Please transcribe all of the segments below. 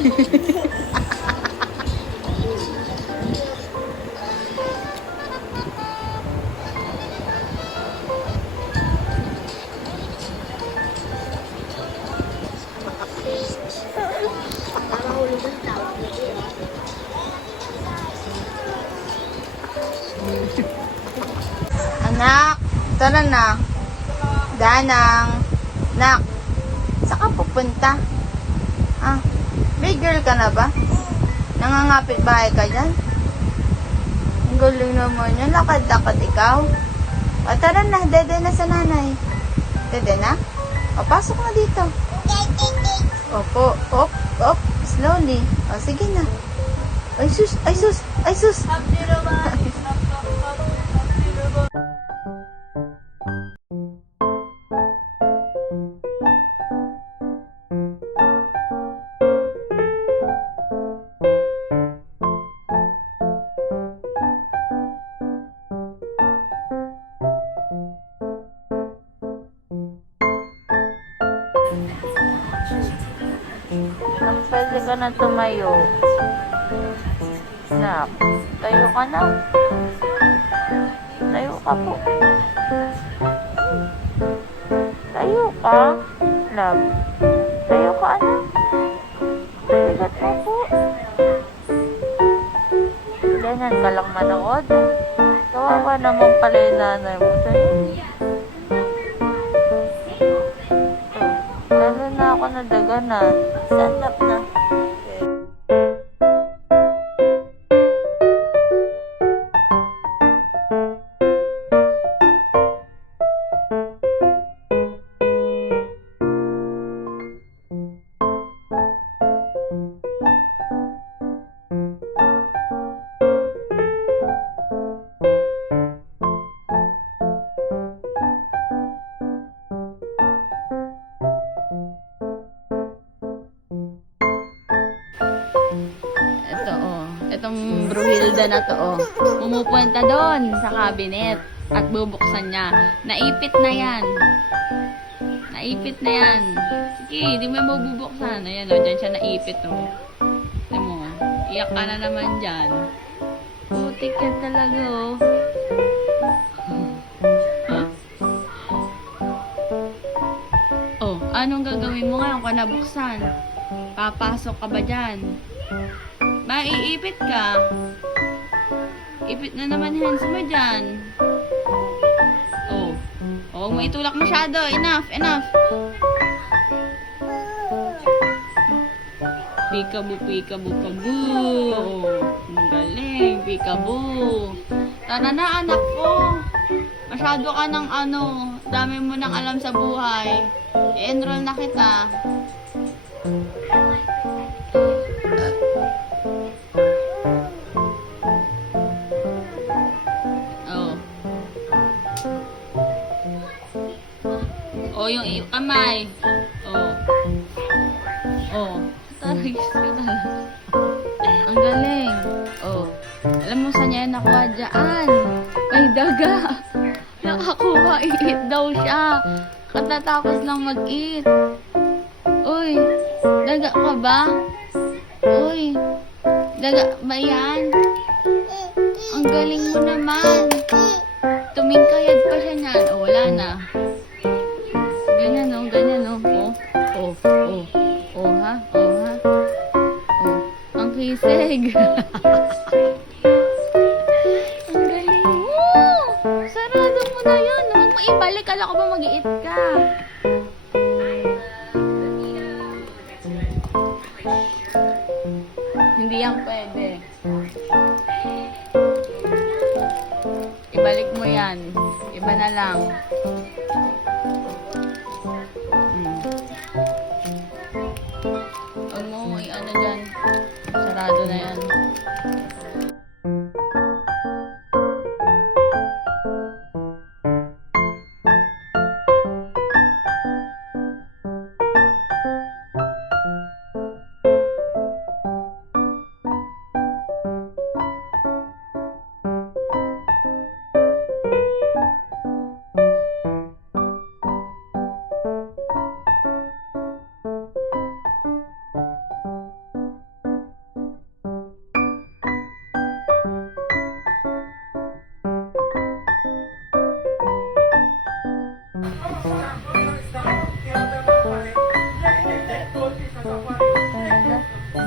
Anak, tara na. Danang. Nak, saan ka pupunta? Ah, big girl ka na ba? Nangangapit bahay ka dyan? Ang galing naman yan. Lakad-lakad ikaw. O, tara na. Dede na sa nanay. Dede na? O, pasok na dito. Opo. Op, op. Slowly. O, sige na. Ay, sus. Ay, sus. Ay, sus. Pwede ka na tumayo. Nak, tayo ka na. Tayo ka po. Tayo ka. Love. Tayo ka, anak. Bigat mo po. Ganyan ka lang manood. Kawawa naman pala yung nanay mo. Lalo na ako nadaganan. Stand up na. Itong Bruhilda na to, pumupunta doon sa cabinet at bubuksan niya. Naipit na yan. Naipit na yan. Sige, di mo mabubuksan. Ayan o, dyan siya naipit o. Di mo, iyak ka na naman dyan. Putik yan talaga o. Oh, anong gagawin mo ngayon kung nabuksan? Papasok ka ba dyan? Maiipit ka. Ipit na naman hands mo dyan. Oh. Oh, huwag mo itulak masyado. Enough, enough. Peekaboo, peekaboo, kaboo. Oh, ang galing. Peekaboo. Tara na, anak ko. Masyado ka ng dami mo nang alam sa buhay. I-enroll na kita. O, yung kamay. O. O. Taray, ang galing. O. Alam mo saan niya nakuha dyan? May daga. Nakakuha. I-eat daw siya. Katatapos lang mag-eat. Uy. Daga ka ba? Uy. Daga ba yan? Ang galing mo naman. Tumingkayad pa siya niyan. O, wala na. Ganyan o, ganyan o. Oh, oh, oh. Oh ha, oh ha. Oh, ang kisig. Ang galing mo. Sarado mo na yun. Huwag mo ibalik. Kala ko ba mag-iit ka? Hindi yan pwede. Ibalik mo yan. Iba na lang. Huwag mo i-ano dyan. Sarado na yan.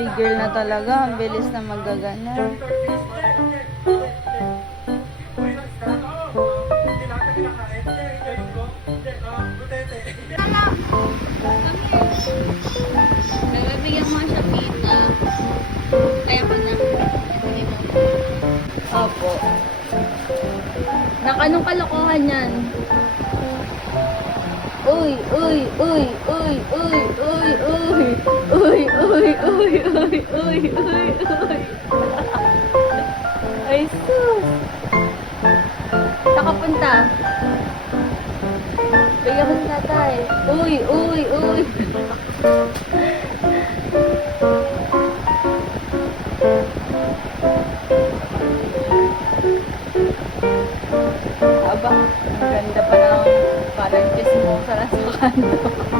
big girl na talaga. Ang bilis na magagana. Nagbibigyan mo siya pita. Kaya ko na. Opo. Anong kalokohan yan? Uy, uy, uy, uy, uy, uy, uy, uy, uy, uy, uy, uy, uy, uy. Ay, sus. Saan ka punta? Bigyan ko na tayo. Uy, uy, uy. Aba, ang ganda pa ng parang chismosa na sa kanto.